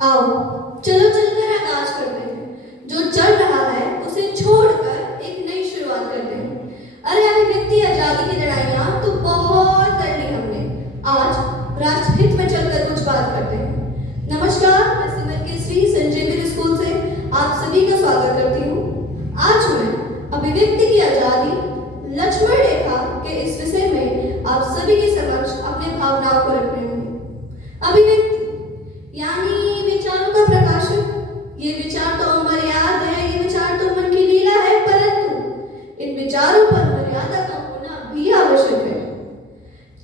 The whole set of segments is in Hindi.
आओ चलो चलकर आगाज करते हैं। जो चल रहा है उसे छोड़कर एक नई शुरुआत करते हैं। अरे अभिव्यक्ति आजादी की लड़ाइयाँ तो बहुत कर ली हमने, आज राष्ट्रहित में चलकर कुछ बात करते हैं। नमस्कार, मैं सिमर के श्री संजीवनी स्कूल से आप सभी का स्वागत करती हूँ। आज मैं अभिव्यक्ति की आजादी लक्ष्मण रेखा के इस विषय में आप सभी के समक्ष अपने भावनाओं को रख रही हूँ। अभिव्यक्ति यानी विचारों का प्रकाशन। ये विचार तो अमर्याद है, ये विचार तो मन की लीला है, परंतु इन विचारों पर मर्यादा का होना भी आवश्यक है।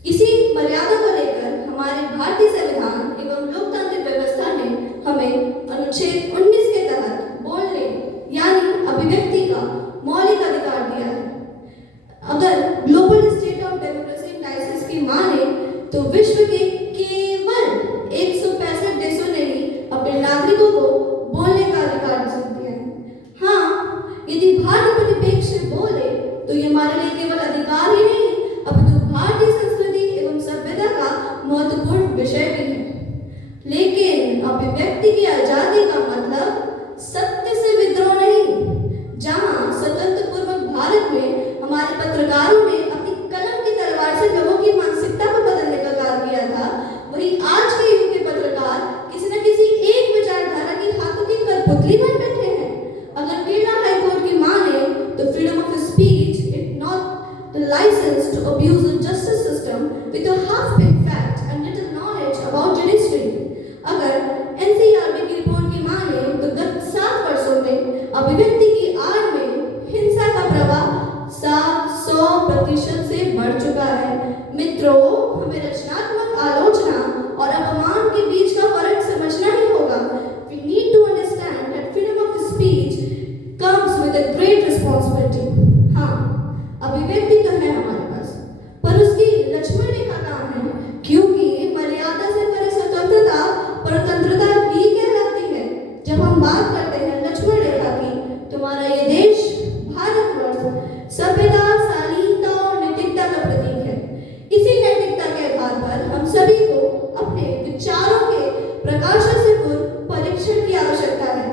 इसी मर्यादा को लेकर हमारे भारतीय संविधान एवं लोकतांत्रिक व्यवस्था ने हमें अनुच्छेद 19 के तहत बोलने यानी अभिव्यक्ति का मौलिक अधिकार दिया है। अगर global state of democracy indices की माने तो विश्व के केवल 165 देशों ने ही अपने नागरिकों को बोलने का अधिकार दिया है। हाँ, यदि भारत निरपेक्ष से बोले तो ये हमारे लिए केवल अधिकार ही नहीं अपितु भारतीय संस्कृति एवं सभ्यता का महत्वपूर्ण विषय भी है। लेकिन अभिव्यक्ति की आजादी का मतलब सत्य से विद्रोह नहीं। जहाँ स्वतंत्र पूर्व भारत में हमारे पत्रकारों ने अपनी कलम की तलवार से लोगों की मानसिकता को बदलने का कार्य किया था, वही आज के युग के पत्रकार किसी न किसी एक विचारधारा की हाथों की कठपुतली बन बैठे हैं। अगर बिरला हाईकोर्ट की माने तो freedom of speech is not the licence to abuse the justice system with a half big fact and little knowledge about judiciary. अगर एनसीआरबी की रिपोर्ट की माने तो गत 7 वर्षों में अभिव्यक्ति की आड़ में हिंसा का प्रवाह 100% से बढ़ चुका है। मित्रों, हमें रचनात्मक आलोचना और अपमान के बीच का फर्क समझना ही होगा। We need to understand that freedom of speech comes with a great responsibility. हाँ, अभिव्यक्ति तो है हमारे पास, पर उसकी लक्ष्मण रेखा कहाँ है? क्योंकि मर्यादा से परे स्वतंत्रता परतंत्रता ही कहलाती है। जब हम बात करते हैं लक्ष्मण रेखा की, तुम्हारा ये देश भारतवर्ष सभ्यता, शालीनता और नैतिकता का प्रतीक है। इसी नैतिकता के आधार पर हम सभी को अपने विचारों के प्रकाशन से पूर्व परीक्षण की आवश्यकता है।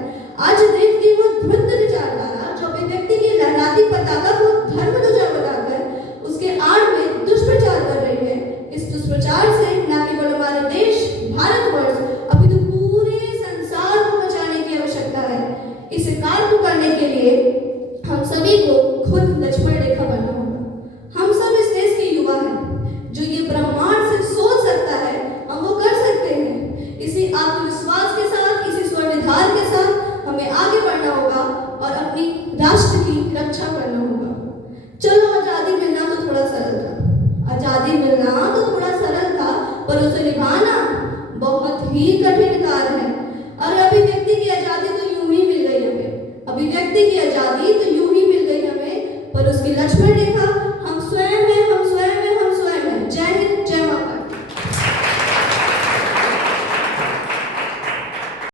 आज देश की वो धुंध विचारधारा जो अभिव्यक्ति की लहराती पताका को धर्म ध्वजा बनाकर उसके आड़ में दुष्प्रचार कर रही है। इस दुष्प्रचार से न केवल हमारे देश भारतवर्ष अपितु पूरे संसार को बचाने की आवश्यकता है। इस कार्य को करने के लिए हम सभी को खुद लक्ष्मण रेखा बनना होगा। हम सब इस देश के युवा हैं। जो ये ब्रह्मांड से सोच सकता है हम वो कर सकते हैं। इसी आत्मविश्वास के साथ, इसी स्वनिर्धार के साथ हमें आगे बढ़ना होगा और अपनी राष्ट्र की रक्षा करना होगा। चलो, आजादी मिलना तो थोड़ा सरल था, आजादी मिलना तो थोड़ा सरल था, पर उसे निभाना बहुत ही कठिन कार्य है। और अभिव्यक्ति की आजादी तो यूं ही मिल गई हमें, अभिव्यक्ति की आजादी तो यूं ही मिल गई हमें, पर उसकी लक्ष्मण रेखा